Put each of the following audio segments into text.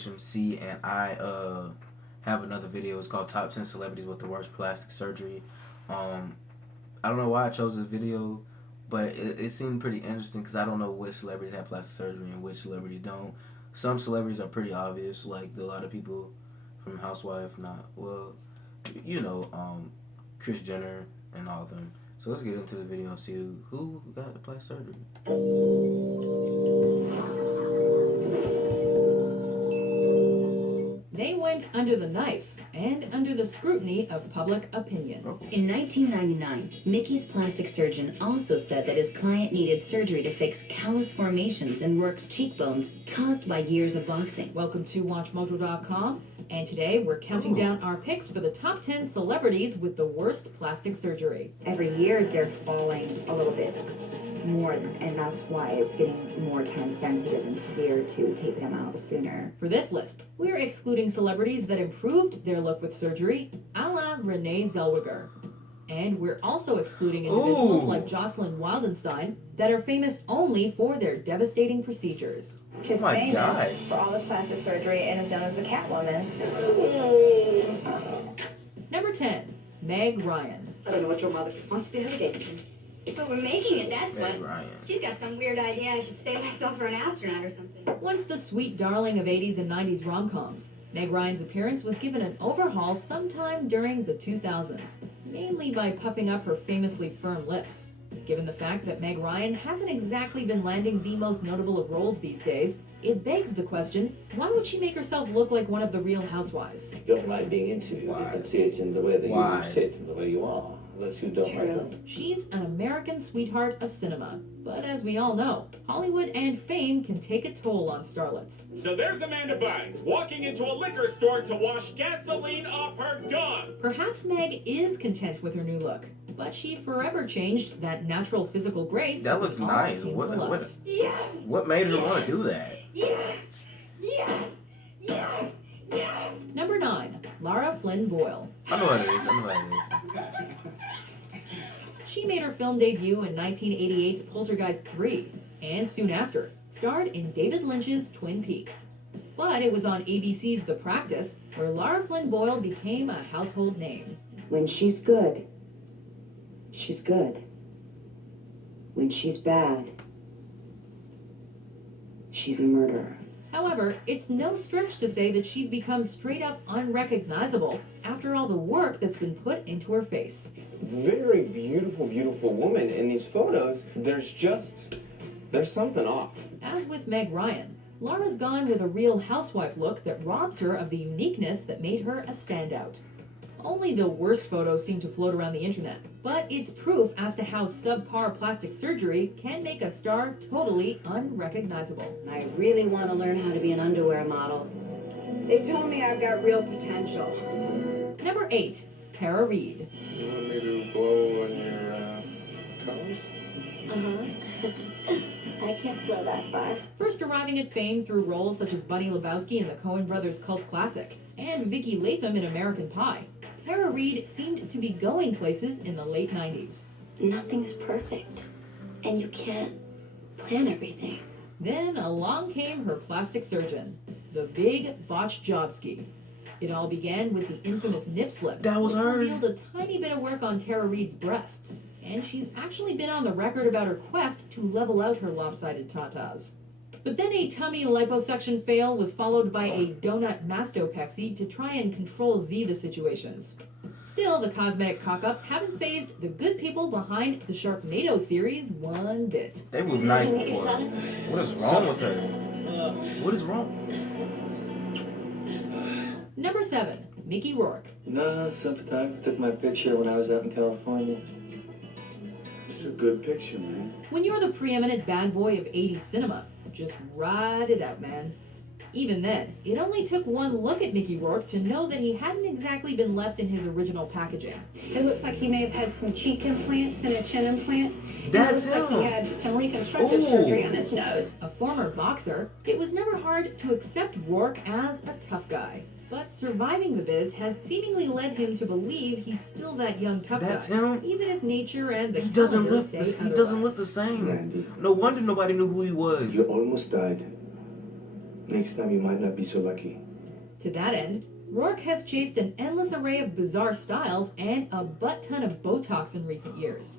C, and I have another video. It's called Top 10 Celebrities with the Worst Plastic Surgery. I don't know why I chose this video, but it seemed pretty interesting because I don't know which celebrities have plastic surgery and which celebrities don't. Some celebrities are pretty obvious, like a lot of people from Housewife, Kris Jenner and all of them. So let's get into the video and see who got the plastic surgery. They went under the knife and under the scrutiny of public opinion. In 1999, Mickey's plastic surgeon also said that his client needed surgery to fix callus formations in Rourke's cheekbones caused by years of boxing. Welcome to WatchMojo.com, and today we're counting down our picks for the top 10 celebrities with the worst plastic surgery. Every year they're falling a little bit more, and that's why it's getting more time sensitive and severe to take them out sooner. For this list, we're excluding celebrities that improved their look with surgery, a la Renee Zellweger. And we're also excluding individuals like Jocelyn Wildenstein that are famous only for their devastating procedures. She's famous for all this plastic surgery and is known as the Catwoman. Number 10, Meg Ryan. I don't know what your mother wants to be her gangster. But we're making it, that's Meg what. Ryan. She's got some weird idea I should save myself for an astronaut or something. Once the sweet darling of 80s and 90s rom-coms, Meg Ryan's appearance was given an overhaul sometime during the 2000s, mainly by puffing up her famously firm lips. Given the fact that Meg Ryan hasn't exactly been landing the most notable of roles these days, it begs the question, why would she make herself look like one of the Real Housewives? You don't like being interviewed. You can see it in the way that you sit and the way you are. Unless you don't like them. She's an American sweetheart of cinema. But as we all know, Hollywood and fame can take a toll on starlets. So there's Amanda Bynes walking into a liquor store to wash gasoline off her dog. Perhaps Meg is content with her new look, but she forever changed that natural physical grace. That looks nice. What made her want to do that? Yes. Number 9, Lara Flynn Boyle. I know what it is. She made her film debut in 1988's Poltergeist 3, and soon after, starred in David Lynch's Twin Peaks. But it was on ABC's The Practice where Lara Flynn Boyle became a household name. When she's good, she's good. When she's bad, she's a murderer. However, it's no stretch to say that she's become straight up unrecognizable after all the work that's been put into her face. Very beautiful, beautiful woman. In these photos, there's something off. As with Meg Ryan, Lara's gone with a Real Housewife look that robs her of the uniqueness that made her a standout. Only the worst photos seem to float around the internet, but it's proof as to how subpar plastic surgery can make a star totally unrecognizable. I really want to learn how to be an underwear model. They told me I've got real potential. Number 8, Tara Reid. You want me to blow on your colors? I can't blow that far. First arriving at fame through roles such as Bunny Lebowski in the Coen Brothers cult classic, and Vicki Latham in American Pie, Tara Reid seemed to be going places in the late 90s. Nothing's perfect, and you can't plan everything. Then along came her plastic surgeon, the big botch Jobski. It all began with the infamous nip slip. That was her. Revealed a tiny bit of work on Tara Reid's breasts, and she's actually been on the record about her quest to level out her lopsided tatas. But then a tummy liposuction fail was followed by a donut mastopexy to try and control Z the situations. Still, the cosmetic cock-ups haven't phased the good people behind the Sharknado series one bit. They were nice before. What is wrong with her? What is wrong? Number 7, Mickey Rourke. No, some photographer took my picture when I was out in California. It's a good picture, man. When you're the preeminent bad boy of 80s cinema, just ride it out, man. Even then, it only took one look at Mickey Rourke to know that he hadn't exactly been left in his original packaging. It looks like he may have had some cheek implants and a chin implant. That's it looks like he had some reconstructive surgery on his nose. A former boxer, it was never hard to accept Rourke as a tough guy. But surviving the biz has seemingly led him to believe he's still that young tough That's guy. him? Even if nature and the He doesn't look the the same. Randy. No wonder nobody knew who he was. You almost died. Next time you might not be so lucky. To that end, Rourke has chased an endless array of bizarre styles and a butt-ton of Botox in recent years.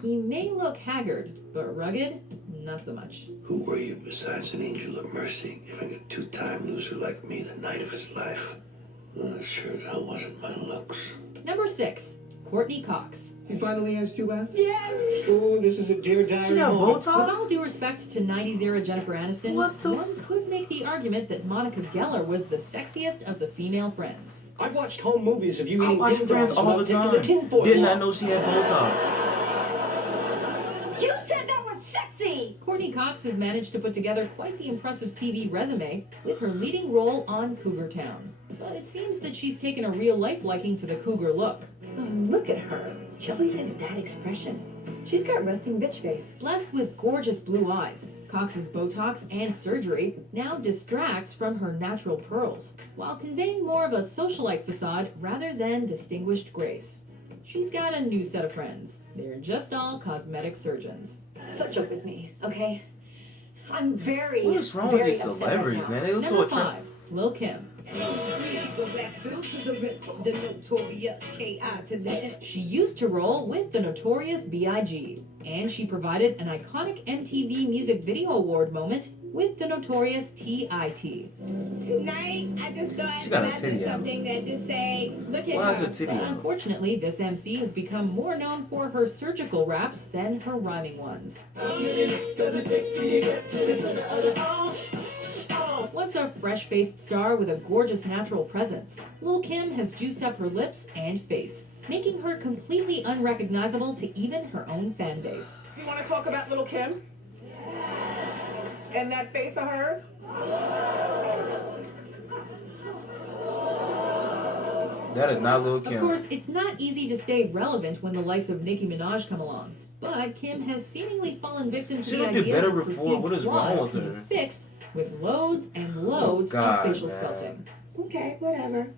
He may look haggard, but rugged, not so much. Who were you besides an angel of mercy, giving a two-time loser like me the night of his life? Well, it sure as hell wasn't my looks. Number 6, Courteney Cox. He finally asked you out? Yes! Oh, this is a dear diary She got With all Botox? due respect to 90s era Jennifer Aniston, one could make the argument that Monica Geller was the sexiest of the female friends. I've watched home movies of you I eating watch tin Friends dogs all the and taking time. tinfoil Did not off. know she had Botox. You said that was sexy! Courteney Cox has managed to put together quite the impressive TV resume with her leading role on Cougar Town. But it seems that she's taken a real-life liking to the cougar look. Oh, look at her. She always has that expression. She's got resting bitch face. Blessed with gorgeous blue eyes, Cox's Botox and surgery now distracts from her natural pearls, while conveying more of a socialite facade rather than distinguished grace. She's got a new set of friends. They're just all cosmetic surgeons. Don't joke with me, okay? I'm very, What is wrong with very these upset celebrities, right man? now. They look so Number attractive. 5, Lil Kim. She used to roll with the notorious B.I.G., and she provided an iconic MTV Music Video Award moment with the notorious T.I.T. Tonight, I just thought She got a I'd titty do out. something that just say, look at Why is her. her titty But out? unfortunately, this MC has become more known for her surgical raps than her rhyming ones. Once a fresh-faced star with a gorgeous natural presence, Lil Kim has juiced up her lips and face, making her completely unrecognizable to even her own fan base. You want to talk about little Kim? And that face of hers? That is not Lil Of Kim. course, it's not easy to stay relevant when the likes of Nicki Minaj come along, but Kim has seemingly fallen victim to She the did idea better that before. perceived What is wrong flaws with can be her? fixed with loads and loads God, of facial man. sculpting. Okay, whatever.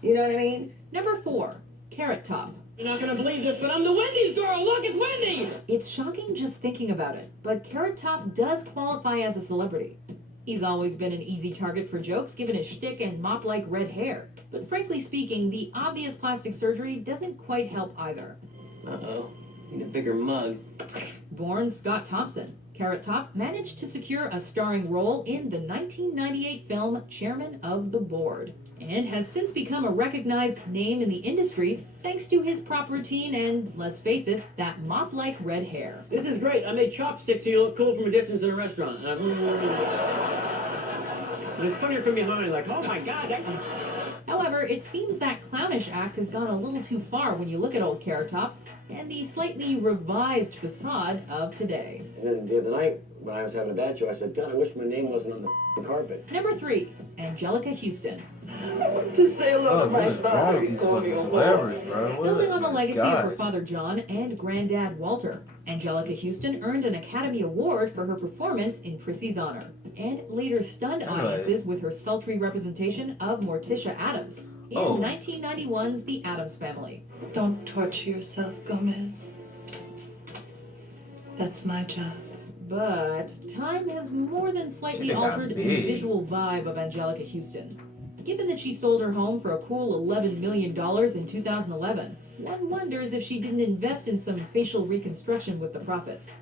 You know what I mean? Number 4, Carrot Top. You're not gonna believe this, but I'm the Wendy's girl! Look, it's Wendy! It's shocking just thinking about it, but Carrot Top does qualify as a celebrity. He's always been an easy target for jokes given his shtick and mop-like red hair, but frankly speaking, the obvious plastic surgery doesn't quite help either. Uh-oh. Need a bigger mug. Born Scott Thompson, Carrot Top managed to secure a starring role in the 1998 film Chairman of the Board, and has since become a recognized name in the industry thanks to his prop routine and, let's face it, that mop-like red hair. This is great. I made chopsticks so you look cool from a distance in a restaurant. And it's funnier from behind, like, oh my god, that... However, it seems that clownish act has gone a little too far when you look at old Carrot Top and the slightly revised facade of today. And then the other night, when I was having a bad show, I said, God, I wish my name wasn't on the carpet. Number 3, Angelica Houston. To say hello Oh, to what my is wrong father, with he these called me fucking a whore. celebrities, bro? What Building on the legacy of her gosh. father John and granddad Walter, Angelica Houston earned an Academy Award for her performance in Pritzi's honor, and later stunned audiences with her sultry representation of Morticia Addams in 1991's The Addams Family. Don't torture yourself, Gomez. That's my job. But time has more than slightly She got altered the big. visual vibe of Angelica Houston. Given that she sold her home for a cool $11 million in 2011, one wonders if she didn't invest in some facial reconstruction with the profits.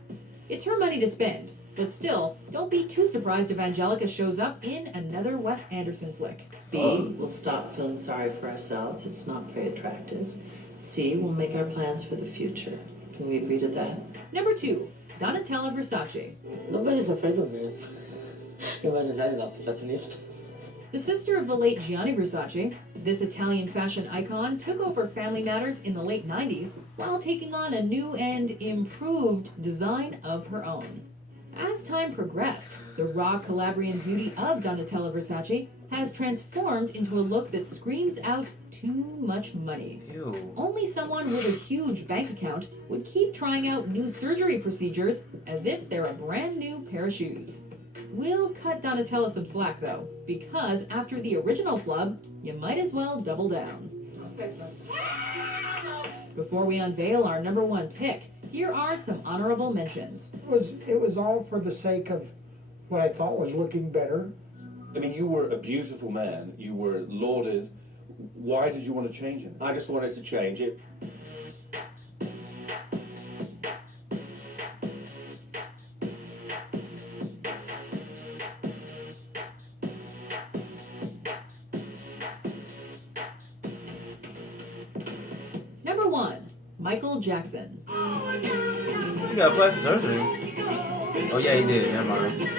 It's her money to spend, but still, don't be too surprised if Angelica shows up in another Wes Anderson flick. B, we'll stop feeling sorry for ourselves. It's not very attractive. C, we'll make our plans for the future. Can we agree to that? Number 2, Donatella Versace. Nobody's afraid of me. The sister of the late Gianni Versace, this Italian fashion icon took over family matters in the late 90s while taking on a new and improved design of her own. As time progressed, the raw Calabrian beauty of Donatella Versace has transformed into a look that screams out too much money. Ew. Only someone with a huge bank account would keep trying out new surgery procedures as if they're a brand new pair of shoes. We'll cut Donatella some slack though, because after the original flub, you might as well double down. Before we unveil our number 1 pick, here are some honorable mentions. It was all for the sake of what I thought was looking better. I mean, you were a beautiful man. You were lauded. Why did you want to change him? I just wanted to change it. Number 1. Michael Jackson. He got plastic surgery. Oh yeah, he did. Never mind.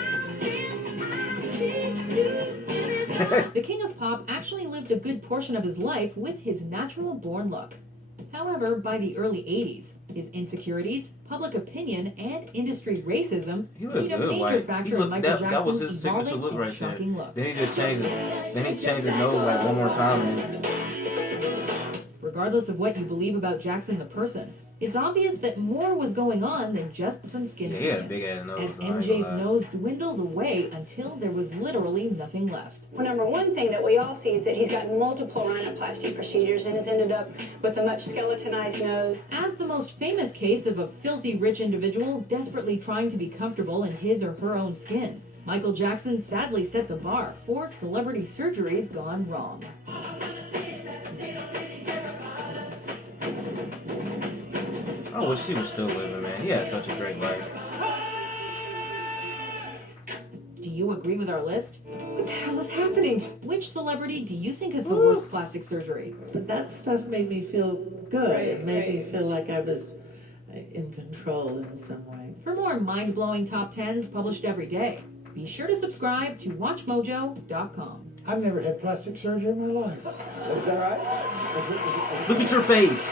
The king of pop actually lived a good portion of his life with his natural born look. However, by the early 80s, his insecurities, public opinion, and industry racism played a major factor in Michael Jackson's that was his signature look right there. look. Then he just changed it. Then he changed his nose like one more time. Regardless of what you believe about Jackson the person, it's obvious that more was going on than just some skin Yeah, he had a treatment, big ass nose. as MJ's nose dwindled away until there was literally nothing left. Well, number one thing that we all see is that he's gotten multiple rhinoplasty procedures and has ended up with a much skeletonized nose. As the most famous case of a filthy rich individual desperately trying to be comfortable in his or her own skin, Michael Jackson sadly set the bar for celebrity surgeries gone wrong. I wish he was still living, man. He had such a great life. Do you agree with our list? What the hell is happening? Which celebrity do you think has the worst plastic surgery? But that stuff made me feel good. Right, It made me feel like I was in control in some way. For more mind-blowing top 10s published every day, be sure to subscribe to WatchMojo.com. I've never had plastic surgery in my life. Is that right? Look at your face.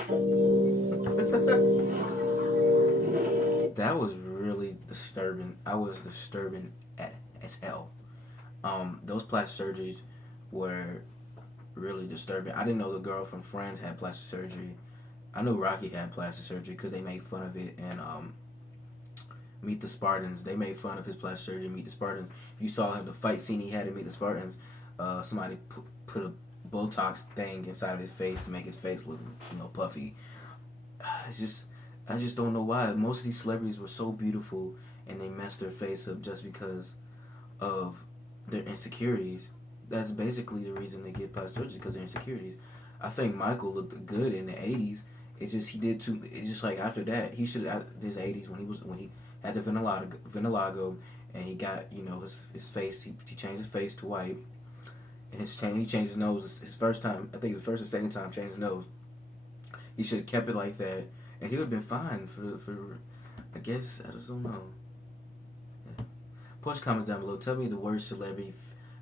That was really disturbing. I was disturbing as hell. Those plastic surgeries were really disturbing. I didn't know the girl from Friends had plastic surgery. I knew Rocky had plastic surgery because they made fun of it in Meet the Spartans. They made fun of his plastic surgery in Meet the Spartans. If you saw him, the fight scene he had in Meet the Spartans, somebody put a Botox thing inside of his face to make his face look, puffy. I just don't know why. Most of these celebrities were so beautiful and they messed their face up just because of their insecurities. That's basically the reason they get plastic surgery, because their insecurities. I think Michael looked good in the 80s. It's just he did too. It's just like after that, he should have his 80s when he had the vitiligo and he got his face. He changed his face to white, and he changed his nose. His first time, I think the first or second time, changed his nose. He should have kept it like that, and he would have been fine for. I guess I just don't know. Yeah. Post comments down below. Tell me the worst celebrity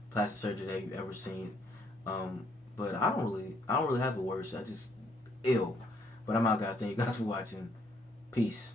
plastic surgery that you've ever seen. But I don't really have a worst. I just ill. But I'm out, guys. Thank you guys for watching. Peace.